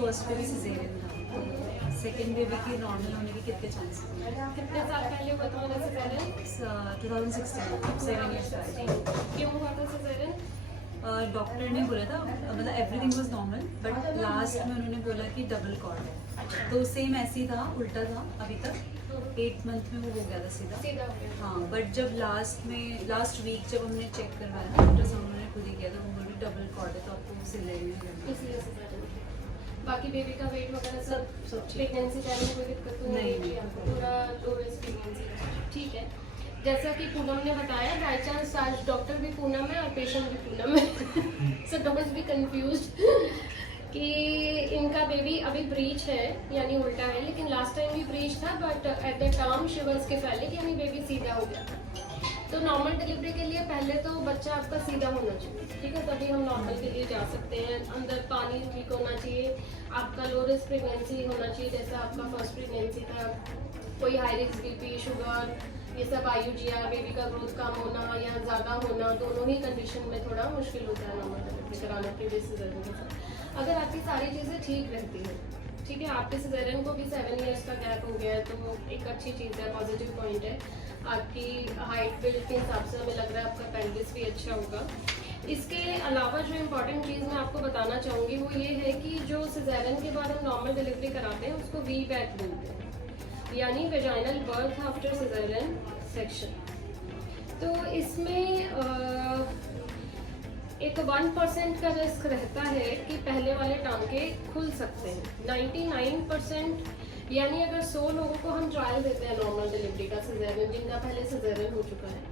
First पे भी caesarean था, सेकेंड बेबी की नॉर्मल होने के कितने चांसेस हैं? कितने साल पहले हुआ था मैंने सिजेरियन? 2016, 7 years back. क्यों हुआ था सिजेरियन? डॉक्टर ने बोला था, मतलब everything was normal, but last में उन्होंने बोला कि डबल कॉर्ड है, तो सेम ऐसे ही था, उल्टा था अभी तक। 8 मंथ में वो हो गया था सीधा। सीधा हो गया। हाँ, बट जब लास्ट वीक जब हमने चेक करवाया ना, अल्ट्रासाउंड उन्होंने खुद ही किया था, वो बोली डबल कॉर्ड है तो आपको सिलेरियन करना है। इसलिए सिजेरियन। बाकी बेबी का वेट वगैरह सब सब ठीक। प्रेगनेंसी टाइम में कोई दिक्कत तो नहीं नहीं। थी आपको? पूरा लो रिस्क प्रेगनेंसी। ठीक है, जैसा कि पूनम ने बताया, बाई चांस आज डॉक्टर भी पूनम है और पेशेंट भी पूनम है, सो डोंट बी कंफ्यूज्ड कि इनका बेबी अभी ब्रीच है यानी उल्टा है, लेकिन लास्ट टाइम भी ब्रीच था, but at the time she was cephalic यानी बेबी सीधा हो गया। तो नॉर्मल डिलीवरी के लिए पहले तो बच्चा आपका सीधा होना चाहिए, ठीक है, तभी हम नॉर्मल के लिए जा सकते हैं। अंदर पानी ठीक होना चाहिए, आपका लो रिस्क प्रेगनेंसी होना चाहिए, जैसा आपका फर्स्ट प्रेगनेंसी था, कोई हाई रिस्क बीपी, शुगर, ये सब IUGR, बेबी का ग्रोथ कम होना या ज़्यादा होना, दोनों ही कंडीशन में थोड़ा मुश्किल होता है नॉर्मल डिलीवरी कराना प्रीवियस सिजेरियन के साथ। अगर आपकी सारी चीज़ें ठीक रहती हैं, ठीक है, आपके सिजेरियन को भी 7 years का गैप हो गया है, तो एक अच्छी चीज़ है, पॉजिटिव पॉइंट है। आपकी हाइट बिल्ड के हिसाब से हमें लग रहा है आपका पेल्विस भी अच्छा होगा। इसके अलावा जो इम्पोर्टेंट चीज़ मैं आपको बताना चाहूँगी वो ये है कि जो सिजेरियन के बाद हम नॉर्मल डिलीवरी कराते हैं उसको VBAC बोलते हैं, यानी vaginal birth after caesarean section. तो इसमें एक 1% का रिस्क रहता है कि पहले वाले टांके खुल सकते हैं। 99% यानी अगर 100 लोगों को हम ट्रायल देते हैं नॉर्मल डिलीवरी का सिजेरियन, जिनका पहले सिजेरियन हो चुका है,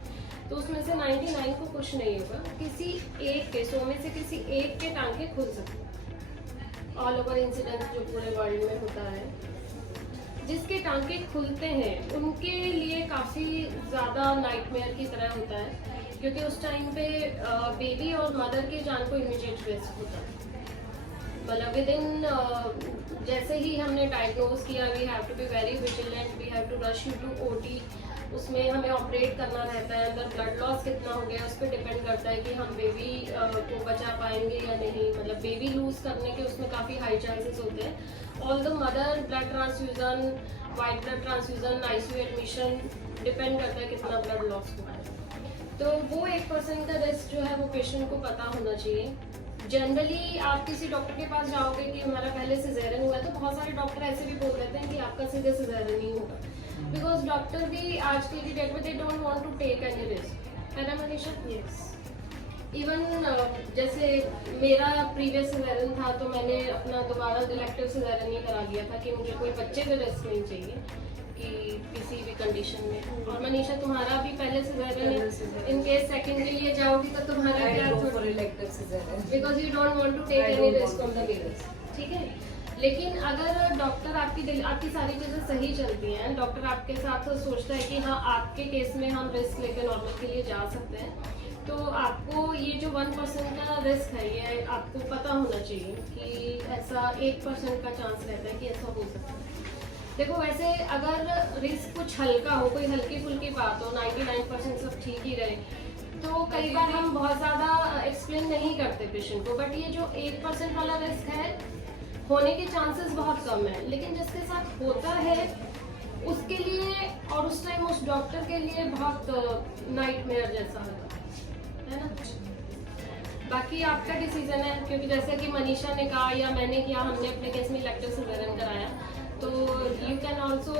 तो उसमें से 99 को कुछ नहीं होगा, किसी एक के 100 में से किसी एक के टांके खुल सकते हैं। ऑल ओवर इंसिडेंस जो पूरे वर्ल्ड में होता है, जिसके टांके खुलते हैं उनके लिए काफ़ी ज़्यादा नाइटमेयर की तरह होता है, क्योंकि उस टाइम पे बेबी और मदर की जान को इमीडिएट रिस्क होता है। मतलब विद इन जैसे ही हमने डायग्नोज किया, we have to be very vigilant, we have to rush you to OT, उसमें हमें ऑपरेट करना रहता है। अंदर ब्लड लॉस कितना हो गया उस पर डिपेंड करता है कि हम बेबी को बचा पाएंगे या नहीं, मतलब बेबी लूज करने के उसमें काफ़ी हाई चांसेस होते हैं। All the mother blood transfusion, white blood transfusion, ICU admission, depend करता है कितना ब्लड लॉस हुआ है। तो वो 1% का रिस्क जो है वो पेशेंट को पता होना चाहिए। जनरली आप किसी डॉक्टर के पास जाओगे कि हमारा पहले सिजेरियन हुआ है, तो बहुत सारे डॉक्टर ऐसे भी बोल देते हैं कि आपका सीधे सिजेरियन ही होगा, बिकॉज डॉक्टर भी आज की डेट में they don't want to take any risk, है ना मनीषा? यस। इवन जैसे मेरा प्रीवियस सिजेरियन था, तो मैंने अपना दोबारा इलेक्टिव सिजेरियन ही करा लिया था कि मुझे कोई बच्चे का रिस्क नहीं चाहिए कि किसी भी कंडीशन में। और मनीषा तुम्हारा भी पहले सिजेरियन है, इन केस सेकंड के लिए जाओगी तो तुम्हारा क्या, because you don't want to take any risk on the babies, ठीक है। लेकिन अगर डॉक्टर आपकी सारी चीज़ें सही चलती हैं, डॉक्टर आपके साथ सोचता है कि हाँ आपके केस में हम रिस्क लेकर नॉर्मल के लिए जा सकते हैं, तो आपको ये जो 1% का रिस्क है ये आपको पता होना चाहिए कि ऐसा 1% का चांस रहता है कि ऐसा हो सकता है। देखो वैसे अगर रिस्क कुछ हल्का हो, कोई हल्की फुल्की बात हो, 99% सब ठीक ही रहे, तो कई बार हम बहुत ज़्यादा एक्सप्लेन नहीं करते पेशेंट को, बट ये जो 1% वाला रिस्क है होने के चांसेस बहुत कम है, लेकिन जिसके साथ होता है उसके लिए और उस टाइम उस डॉक्टर के लिए बहुत नाइटमेयर जैसा होता है ना। बाकी आपका डिसीजन है, क्योंकि जैसे कि मनीषा ने कहा या मैंने किया, हमने अपने केस में इलेक्टिव सिजेरियन कराया, तो यू कैन ऑल्सो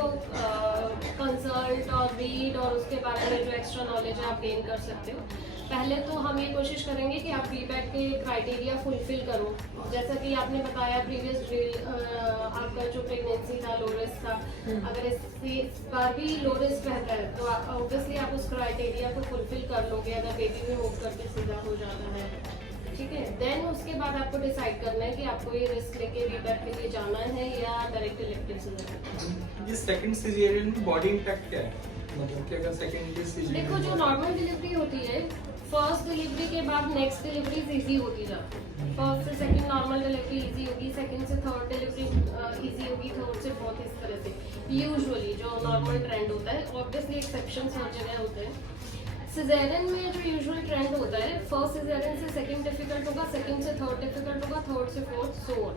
कंसल्ट और रीड और उसके बारे में जो एक्स्ट्रा नॉलेज है आप गेन कर सकते हो। पहले तो हम ये कोशिश करेंगे कि आप VBAC के क्राइटेरिया फुलफिल करो, जैसा कि आपने बताया प्रीवियस ड्रिल आपका जो प्रेगनेंसी था लो रिस्क था, अगर इस बार भी लो रिस्क रहता है तो ऑब्वियसली आप उस क्राइटेरिया को फुलफिल कर लोगे अगर बेबी भी मूव करके सीधा हो जाता है, ठीक है। देन उसके बाद आपको डिसाइड करना है कि आपको ये रिस्क लेके VBAC के लिए जाना है या डायरेक्ट इलेक्टिव सिजेरियन। ये सेकंड सिजेरियन में बॉडी इंपैक्ट क्या है, मतलब कि अगर सेकंड सिजेरियन, देखो जो नॉर्मल डिलीवरी होती है, फर्स्ट डिलीवरी के बाद नेक्स्ट डिलीवरी इजी होती जाती है। फर्स्ट से सेकंड नॉर्मल डिलीवरी इजी होगी, सेकंड से थर्ड डिलीवरी इजी होगी, थर्ड से फोर्थ, इस तरह से यूजुअली जो नॉर्मल ट्रेंड होता है। ऑब्वियसली एक्सेप्शंस हर जगह होते हैं। सिजेरियन में जो यूजुअल ट्रेंड होता है, फर्स्ट सिजेरियन से सेकंड डिफिकल्ट होगा, सेकंड से थर्ड डिफिकल्ट होगा, थर्ड से फोर्थ, सो ऑन।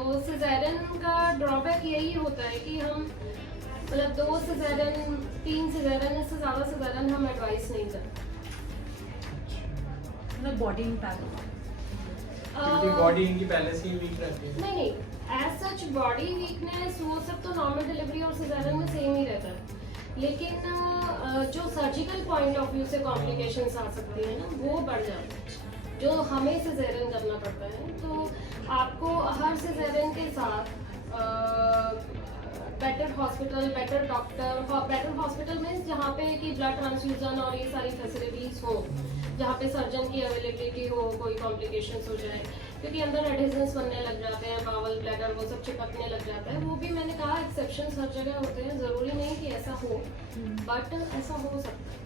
तो सिजेरियन का ड्रॉबैक यही होता है कि हम मतलब 2 सिजेरियन 3 सिजेरियन, इससे ज़्यादा सिजेरियन हम एडवाइस नहीं करते। मतलब बॉडी इम्पैक्ट क्योंकि बॉडी इनकी पहले से ही वीक रहती है। नहीं नहीं, एज सच बॉडी वीकनेस वो सब तो नॉर्मल डिलीवरी और सिजेरियन में सेम ही रहता है, लेकिन जो सर्जिकल पॉइंट ऑफ व्यू से कॉम्प्लिकेशंस आ सकती है ना, वो बढ़ जाते हैं जो हमें सिजेरियन करना पड़ता है। तो आपको हर सिजेरियन के साथ better hospital, better doctor, better hospital means जहाँ पे कि ब्लड ट्रांसफ्यूजन और ये सारी फैसिलिटीज़ हो, जहाँ पे सर्जन की अवेलेबिलिटी हो, कोई कॉम्प्लिकेशंस हो जाए, क्योंकि अंदर एडहेजन्स बनने लग जाते हैं, बावल ब्लैडर वो सब चिपकने लग जाता है। वो भी मैंने कहा एक्सेप्शंस हर जगह होते हैं, ज़रूरी नहीं कि ऐसा हो, बट ऐसा हो सकता है।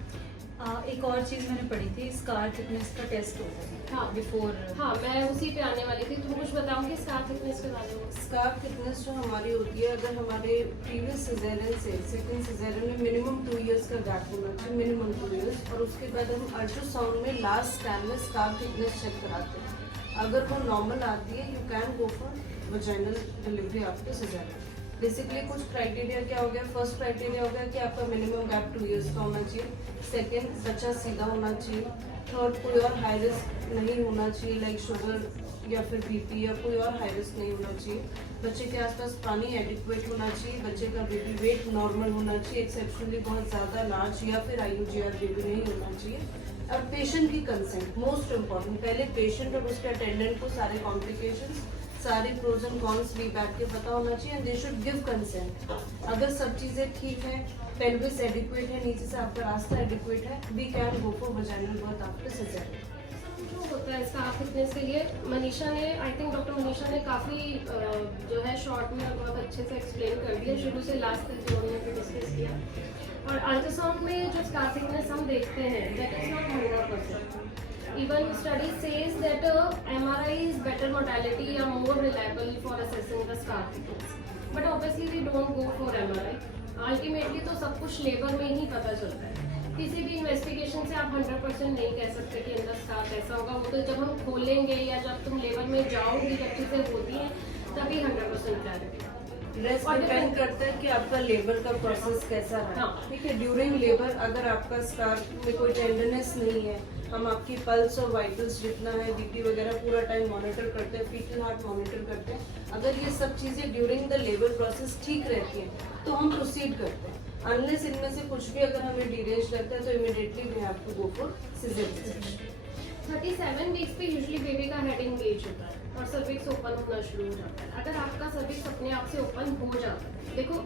एक और चीज़ मैंने पढ़ी थी, स्कार थिकनेस का टेस्ट होता है हाँ बिफोर। हाँ, मैं उसी पे आने वाली थी। तुम कुछ बताओ कि स्कार थिकनेस के बारे में। स्कार थिकनेस जो हमारी होती है, अगर हमारे प्रीवियस सिजेरियन से सेकंड सिजेरियन में मिनिमम 2 इयर्स का गैप होना चाहिए, मिनिमम 2 इयर्स, और उसके बाद हम अल्ट्रासाउंड में लास्ट स्कैन में स्कार थिकनेस चेक कराते हैं। अगर वो नॉर्मल आती है, you can go for vaginal delivery after caesarean. Basically कुछ क्राइटेरिया क्या हो गया, फर्स्ट क्राइटेरिया हो गया कि आपका मिनिमम गैप 2 इयर्स का होना चाहिए, सेकेंड बच्चा सीधा होना चाहिए, थर्ड कोई और हाई रिस्क नहीं होना चाहिए लाइक शुगर या फिर बीपी, या कोई और हाई रिस्क नहीं होना चाहिए, बच्चे के आसपास पानी एडिक्वेट होना चाहिए, बच्चे का बेबी वेट नॉर्मल होना चाहिए, एक्सेप्शनली बहुत ज़्यादा लार्ज या फिर IUGR बेबी नहीं होना चाहिए, और पेशेंट की कंसेंट मोस्ट इम्पॉर्टेंट। पहले पेशेंट और उसके अटेंडेंट को सारे कॉम्प्लिकेशंस, सारे प्रोज एंड कॉन्स भी बैठ के पता होना चाहिए, and they should give consent. अगर सब चीज़ें ठीक है, पेल्विस एडिक्वेट है, नीचे से आपका रास्ता एडिक्वेट है, we can go for vaginal birth after caesarean. जो होता है इसका फिटनेस के लिए मनीषा ने, आई थिंक डॉक्टर मनीषा ने काफ़ी जो है शॉर्ट में बहुत अच्छे से एक्सप्लेन कर दिया, शुरू से लास्ट तक जो उन्होंने डिस्कस किया। और अल्ट्रासाउंड में जो स्कार थिकनेस हम देखते हैं, that is not 100%। Even study says that MRI is better modality or more reliable for assessing the scar thickness. But obviously we don't go for MRI. Ultimately तो सब कुछ लेबर में ही पता चलता है। किसी भी इन्वेस्टिगेशन से आप 100% नहीं कह सकते कि अंदर स्कार कैसा होगा। वो तो जब हम खोलेंगे या जब तुम लेबर में जाओगी, जब चीज़ें होती हैं, तभी 100% क्लैरिटी। रेस्ट डिपेंड करता है कि आपका लेबर का प्रोसेस कैसा रहा। हाँ। ठीक है, ड्यूरिंग लेबर अगर आपका स्कार में कोई टेंडरनेस नहीं है, हम आपकी पल्स और वाइटल्स जितना है, बीपी वगैरह पूरा टाइम मॉनिटर करते हैं, फीटल हार्ट मॉनिटर करते हैं। अगर ये सब चीज़ें ड्यूरिंग द लेबर प्रोसेस ठीक रहती हैं तो हम प्रोसीड करते हैं। अनलेस इनमें से कुछ भी अगर हमें डिरेंज लगता है तो immediately we have to go for caesarean. 37 weeks पे यूजुअली बेबी का हेड इंगेज होता है और सर्विक्स ओपन होना शुरू हो जाता है। अगर आपका सर्विक्स अपने आप से ओपन हो जाता है, देखो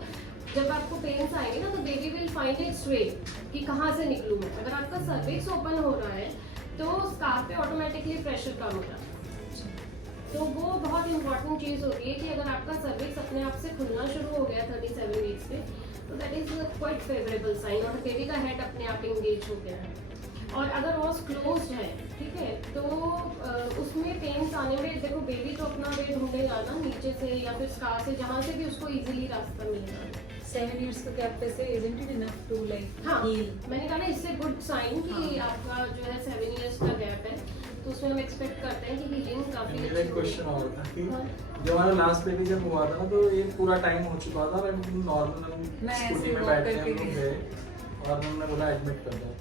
जब आपको पेन्स आएंगे ना तो बेबी विल फाइंड इट्स वे कि कहाँ से निकलूँ मैं। अगर आपका सर्विक्स ओपन हो रहा है तो स्कार पे ऑटोमेटिकली प्रेशर कम हो जाता है। तो वो बहुत इंपॉर्टेंट चीज़ होती है कि अगर आपका सर्विक्स अपने आप से खुलना शुरू हो गया 37 वीक्स पे, तो that is quite favourable sign, और बेबी का हेड अपने आप इंगेज हो गया है। और अगर वॉस क्लोज है, ठीक है, तो उसमें पेन्स आने में, देखो बेबी तो अपना वे ढूंढेगा ना नीचे से या फिर स्कार से, जहाँ से भी उसको इजीली रास्ता मिलेगा। 7 years का गैप पे से isn't it enough to like हाँ, heal? मैंने कहा ना इससे गुड साइन कि आपका जो है 7 years का गैप है, तो उसमें हम एक्सपेक्ट करते हैं कि हीलिंग काफ़ी मेरा एक अच्छी क्वेश्चन होगी। और था कि हाँ। जब हमारा लास्ट बेबी जब हुआ था ना, तो ये पूरा टाइम हो चुका था और हम नॉर्मल मैं ऐसे स्कूटी में walk बैठे करके हम लोग गई। गए और उन्होंने बोला एडमिट कर दो।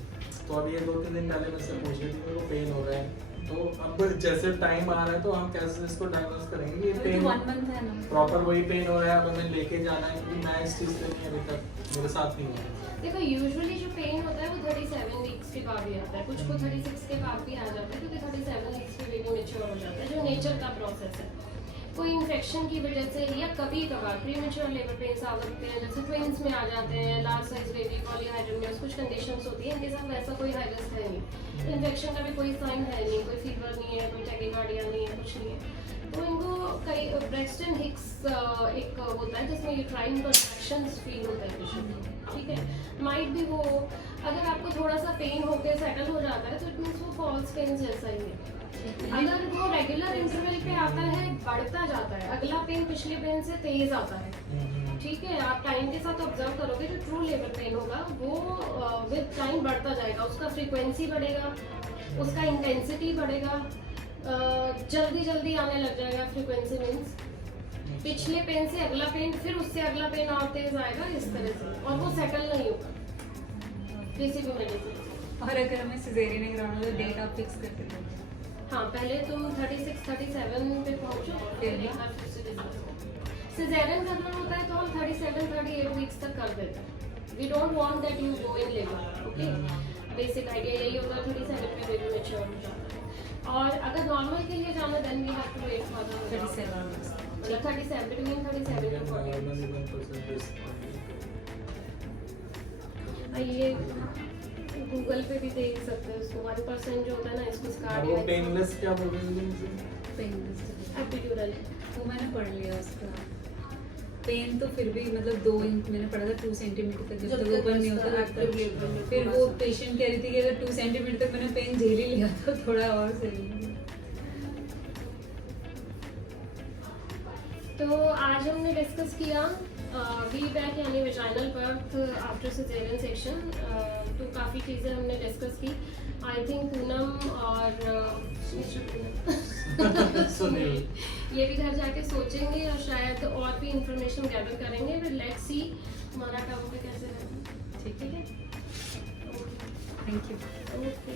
तो अब ये 2-3 दिन पहले मुझसे पूछ रही थी मेरे को पेन हो रहा है, तो अब जैसे टाइम आ रहा है तो हम कैसे इसको डायग्नोस करेंगे? ये अभी पेन तो 1 month है ना। प्रॉपर वही पेन हो रहा है, अब हमें लेके जाना है, क्योंकि मैं इस चीज़ से नहीं अभी तक मेरे साथ नहीं हुआ। देखो यूजुअली जो पेन होता है वो 37 वीक्स के बाद भी आता है, कुछ को 36 के बाद भी आ जाता है, क्योंकि 37 वीक्स पे बेबी मैच्योर हो जाता है, जो नेचर का प्रोसेस है। कोई इन्फेक्शन की वजह से या कभी कभार प्रीमेच्योर लेबर पेन्स आ सकते हैं, जैसे ट्विंस में आ जाते हैं, लार्ज साइज बेबी, पॉलीहाइड्रोमियस, कुछ कंडीशंस होती हैं, इनके साथ वैसा कोई हाई रिस्क है नहीं, इन्फेक्शन का भी कोई साइन है नहीं, कोई फीवर नहीं है, कोई टैकीकार्डिया नहीं है, कुछ नहीं है। तो इनको कई ब्रेस्टन हिक्स एक होता है जिसमें यूट्राइन कंट्रैक्शंस फील होता है पेशेंट को, ठीक है, माइट भी वो, अगर आपको थोड़ा सा पेन होकर सेटल हो जाता है तो इट मीन्स वो फॉल्स पेन जैसा ही है। अगर वो रेगुलर इंटरवल पे आता है, बढ़ता जाता है, अगला पेन पिछले पेन से तेज आता है, ठीक है, आप टाइम के साथ ऑब्जर्व करोगे, जो ट्रू लेबर पेन होगा वो विद टाइम बढ़ता जाएगा, उसका फ्रीक्वेंसी बढ़ेगा, उसका इंटेंसिटी बढ़ेगा, जल्दी जल्दी आने लग जाएगा। फ्रीक्वेंसी मीन्स पिछले पेन से अगला पेन, फिर उससे अगला पेन और तेज आएगा इस तरह से, और वो सेटल नहीं होगा किसी भी मेडिसिन से। और अगर हमें सिजेरियन नहीं कराना तो डेट आप फिक्स करके दोगे? हाँ, पहले तुम 36-37 पे पहुंचो, फिर भी? सिजेरियन करना होता है तो हम 37-38 वीक्स तक कर देते हैं। We don't want that you go in labour, okay. Basic idea यही होगा, 37 पे बेबी मैच्योर हो जाता है। और अगर नॉर्मल के लिए जाना then we have to wait for 37 मतलब 37 बिटवीन 37 to 40। ये गूगल पे भी देख सकते हो उसको, 1% जो होता है ना इसको और स्कार वो पेनलेस क्या बोल रहे थे? Pain epidural. वो मैंने पढ़ लिया उसका। पेन तो फिर भी मतलब 2 इंच मैंने पढ़ा था, 2 सेंटीमीटर तक जब तक ओपन नहीं होता तब तक। फिर वो पेशेंट कह रही थी कि अगर 2 सेंटीमीटर तक मैंने पेन झेल ही लिया तो थोड़ा और सही है। तो आज हमने डिस्कस किया वी बैक यानी vaginal birth after caesarean section. तो काफ़ी चीज़ें हमने डिस्कस की। आई थिंक पूनम और सुनील ये भी घर जाके सोचेंगे और शायद और भी इंफॉर्मेशन गैदर करेंगे। फिर लेट्स सी हमारा काम पे कैसे रहता है। ठीक है, ठीक है, थैंक यू। ओके।